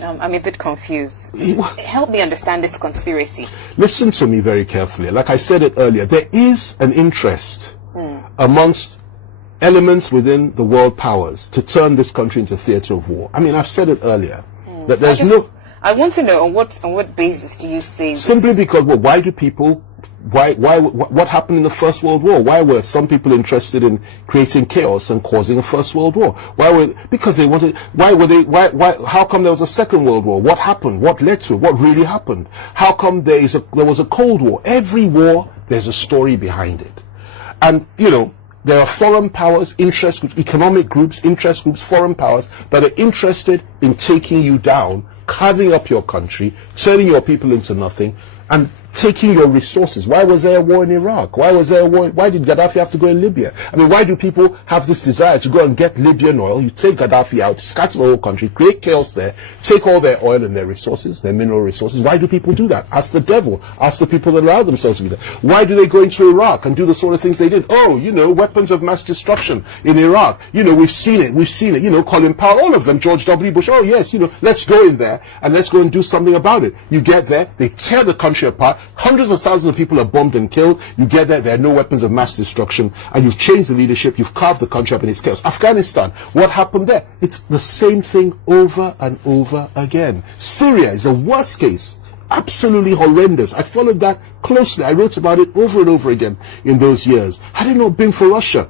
I'm a bit confused. Help me understand this conspiracy. Listen to me very carefully. Like I said it earlier, there is an interest amongst elements within the world powers to turn this country into a theater of war. I mean, I've said it earlier that there's I want to know on what basis do you say this? Simply because, well, why do people? What happened in the First World War? Why were some people interested in creating chaos and causing a First World War? Because they wanted, how come there was a Second World War? What happened? What led to it? What really happened? How come there was a Cold War? Every war, there's a story behind it. And, there are foreign powers, interest groups, economic groups, interest groups, foreign powers that are interested in taking you down, carving up your country, turning your people into nothing, and taking your resources. Why was there a war in Iraq? Why did Gaddafi have to go in Libya? I mean, why do people have this desire to go and get Libyan oil? You take Gaddafi out, scatter the whole country, create chaos there, take all their oil and their resources, their mineral resources. Why do people do that? Ask the devil. Ask the people that allow themselves to be there. Why do they go into Iraq and do the sort of things they did? Oh, weapons of mass destruction in Iraq. We've seen it. Colin Powell, all of them, George W. Bush. Oh, yes, let's go in there and let's go and do something about it. You get there, they tear the country apart. Hundreds of thousands of people are bombed and killed. You get there are no weapons of mass destruction, and you've changed the leadership, you've carved the country up in its chaos. Afghanistan, what happened there? It's the same thing over and over again. Syria is a worst case. Absolutely horrendous. I followed that closely. I wrote about it over and over again in those years. Had it not been for Russia,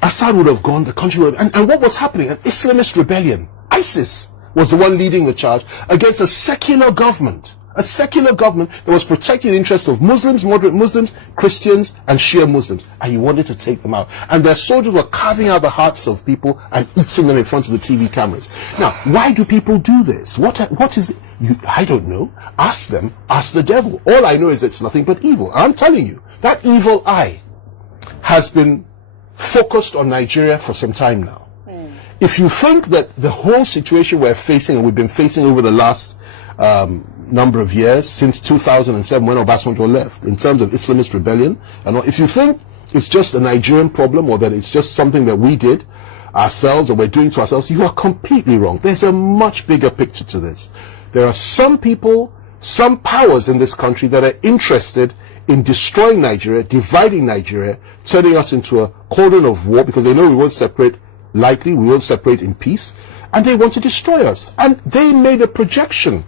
Assad would have gone, the country would have, and what was happening? An Islamist rebellion. ISIS was the one leading the charge against a secular government. A secular government that was protecting the interests of Muslims, moderate Muslims, Christians, and Shia Muslims. And you wanted to take them out. And their soldiers were carving out the hearts of people and eating them in front of the TV cameras. Now, why do people do this? What is it? I don't know. Ask them. Ask the devil. All I know is it's nothing but evil. I'm telling you, that evil eye has been focused on Nigeria for some time now. If you think that the whole situation we're facing, and we've been facing over the last number of years, since 2007 when Obasanjo left, in terms of Islamist rebellion, and if you think it's just a Nigerian problem, or that it's just something that we did ourselves or we're doing to ourselves, you are completely wrong. There's a much bigger picture to this. There are some people, some powers in this country that are interested in destroying Nigeria, dividing Nigeria, turning us into a cauldron of war, because they know we won't separate lightly, we won't separate in peace, and they want to destroy us. And they made a projection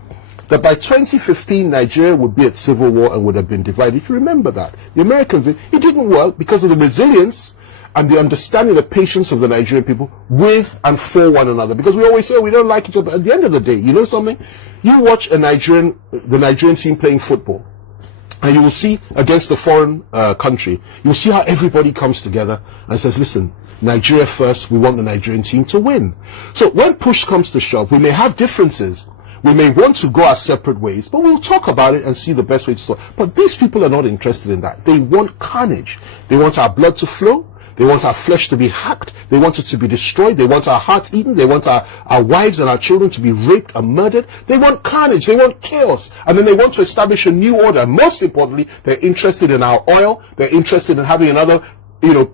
that by 2015 Nigeria would be at civil war and would have been divided. If you remember that, the Americans, it didn't work because of the resilience and the understanding, the patience of the Nigerian people with and for one another. Because we always say we don't like each other. At the end of the day, you know something? You watch the Nigerian team playing football, and you will see against a foreign country, you will see how everybody comes together and says, listen, Nigeria first, we want the Nigerian team to win. So when push comes to shove, we may have differences. We may want to go our separate ways, but we'll talk about it and see the best way to solve. But these people are not interested in that. They want carnage. They want our blood to flow. They want our flesh to be hacked. They want it to be destroyed. They want our hearts eaten. They want our wives and our children to be raped and murdered. They want carnage. They want chaos. And then they want to establish a new order. Most importantly, they're interested in our oil. They're interested in having another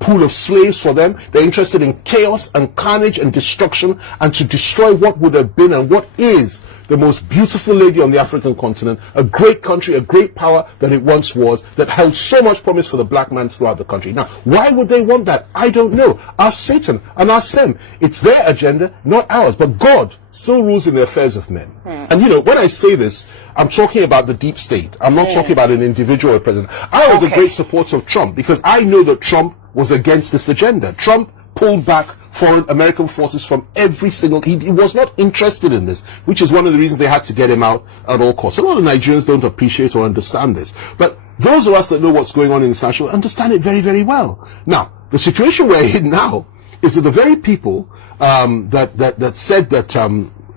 pool of slaves for them. They're interested in chaos and carnage and destruction, and to destroy what would have been and what is the most beautiful lady on the African continent, a great country, a great power that it once was, that held so much promise for the black man throughout the country. Now, why would they want that? I don't know. Ask Satan and ask them. It's their agenda, not ours. But God still rules in the affairs of men. And when I say this, I'm talking about the deep state. I'm not talking about an individual or president. I was a great supporter of Trump because I know that Trump was against this agenda. Trump pulled back foreign American forces from every single, he was not interested in this, which is one of the reasons they had to get him out at all costs. A lot of Nigerians don't appreciate or understand this, but those of us that know what's going on in this national understand it very, very well. Now, the situation we're in now is that the very people that said that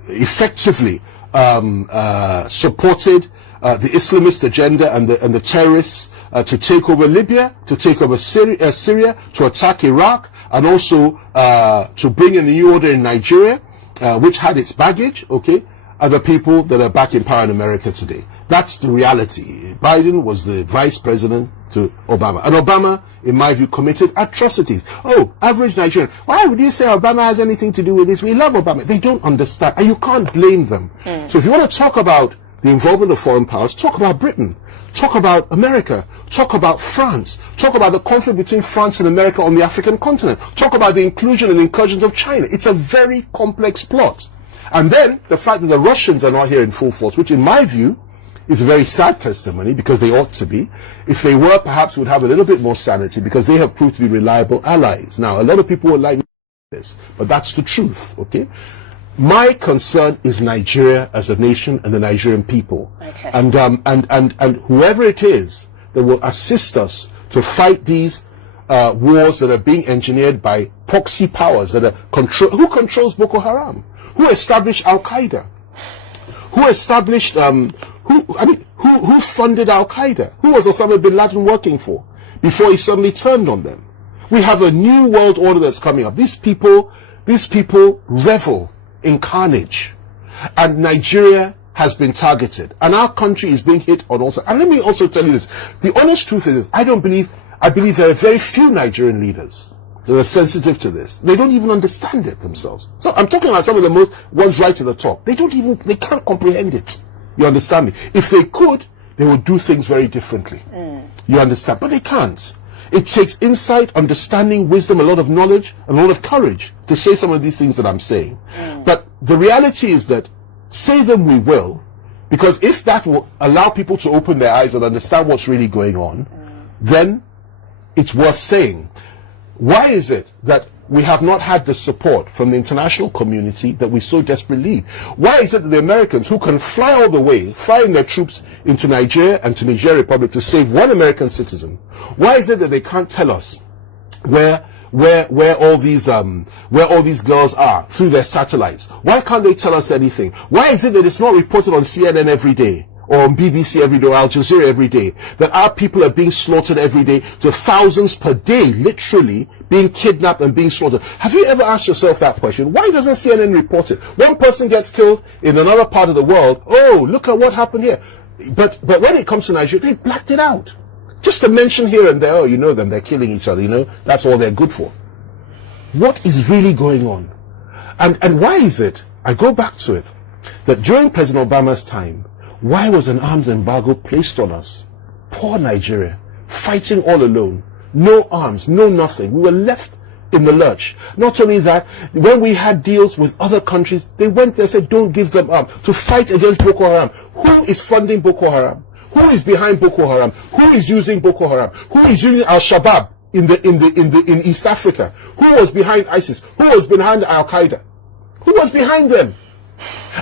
effectively supported the Islamist agenda and the terrorists to take over Libya, to take over Syria, to attack Iraq, and also to bring in a new order in Nigeria, which had its baggage, are the people that are back in power in America today. That's the reality. Biden was the vice president to Obama. And Obama, in my view, committed atrocities. Oh, average Nigerian. Why would you say Obama has anything to do with this? We love Obama. They don't understand, and you can't blame them. So if you want to talk about the involvement of foreign powers, talk about Britain, talk about America, talk about France, talk about the conflict between France and America on the African continent, talk about the inclusion and incursions of China. It's a very complex plot. And then the fact that the Russians are not here in full force, which in my view is a very sad testimony, because they ought to be. If they were, perhaps would have a little bit more sanity, because they have proved to be reliable allies. Now, a lot of people will like this, but that's the truth, okay? My concern is Nigeria as a nation and the Nigerian people. Okay. And whoever it is that will assist us to fight these wars that are being engineered by proxy powers that are who controls Boko Haram? Who established Al Qaeda? Who established who funded Al Qaeda? Who was Osama bin Laden working for before he suddenly turned on them? We have a new world order that's coming up. These people revel in carnage, and Nigeria has been targeted, and our country is being hit on all sides. And let me also tell you this: the honest truth is, I believe there are very few Nigerian leaders that are sensitive to this. They don't even understand it themselves. So I'm talking about some of the most ones right to the top. They can't comprehend it. You understand me? If they could, they would do things very differently. You understand? But they can't. It takes insight, understanding, wisdom, a lot of knowledge, and a lot of courage to say some of these things that I'm saying. But the reality is that say them we will, because if that will allow people to open their eyes and understand what's really going on, then it's worth saying. Why is it that we have not had the support from the international community that we so desperately need? Why is it that the Americans, who can fly all the way, flying their troops into Nigeria and to Niger Republic to save one American citizen, why is it that they can't tell us where all these girls are through their satellites? Why can't they tell us anything? Why is it that it's not reported on CNN every day, or on BBC every day, or Al Jazeera every day, that our people are being slaughtered every day, to thousands per day, literally being kidnapped and being slaughtered? Have you ever asked yourself that question? Why doesn't CNN report it? One person gets killed in another part of the world. Oh, look at what happened here. But when it comes to Nigeria, they blacked it out. Just to mention here and there, oh, you know them, they're killing each other, you know, that's all they're good for. What is really going on? And why is it, I go back to it, that during President Obama's time, why was an arms embargo placed on us? Poor Nigeria, fighting all alone, no arms, no nothing. We were left in the lurch. Not only that, when we had deals with other countries, they went there and said, don't give them arms to fight against Boko Haram. Who is funding Boko Haram? Who is behind Boko Haram? Who is using Boko Haram? Who is using Al-Shabaab in East Africa? Who was behind ISIS? Who was behind Al Qaeda? Who was behind them?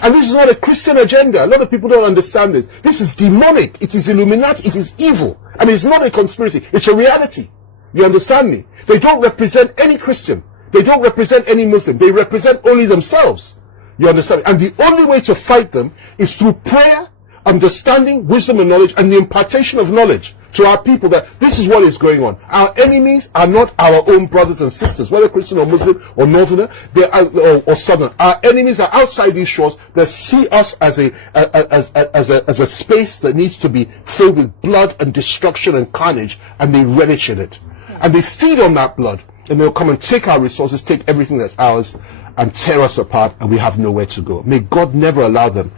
And this is not a Christian agenda. A lot of people don't understand it. This is demonic. It is Illuminati. It is evil. I mean, it's not a conspiracy. It's a reality. You understand me? They don't represent any Christian. They don't represent any Muslim. They represent only themselves. You understand? And the only way to fight them is through prayer, understanding, wisdom, and knowledge, and the impartation of knowledge to our people, that this is what is going on. Our enemies are not our own brothers and sisters, whether Christian or Muslim or Northerner, they are, or Southerner. Our enemies are outside these shores that see us as a space that needs to be filled with blood and destruction and carnage, and they relish in it. And they feed on that blood, and they'll come and take our resources, take everything that's ours, and tear us apart, and we have nowhere to go. May God never allow them.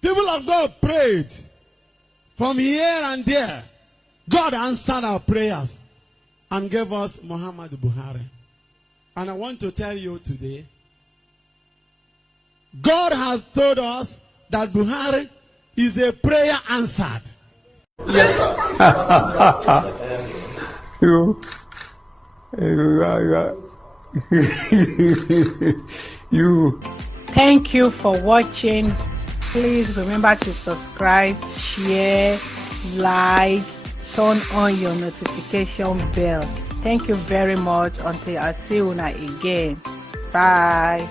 People of God prayed from here and there. God answered our prayers and gave us Muhammad Buhari. And I want to tell you today, God has told us that Buhari is a prayer answered. Yes. Thank you for watching. Please remember to subscribe, share, like, turn on your notification bell. Thank you very much. Until I see you again. Bye.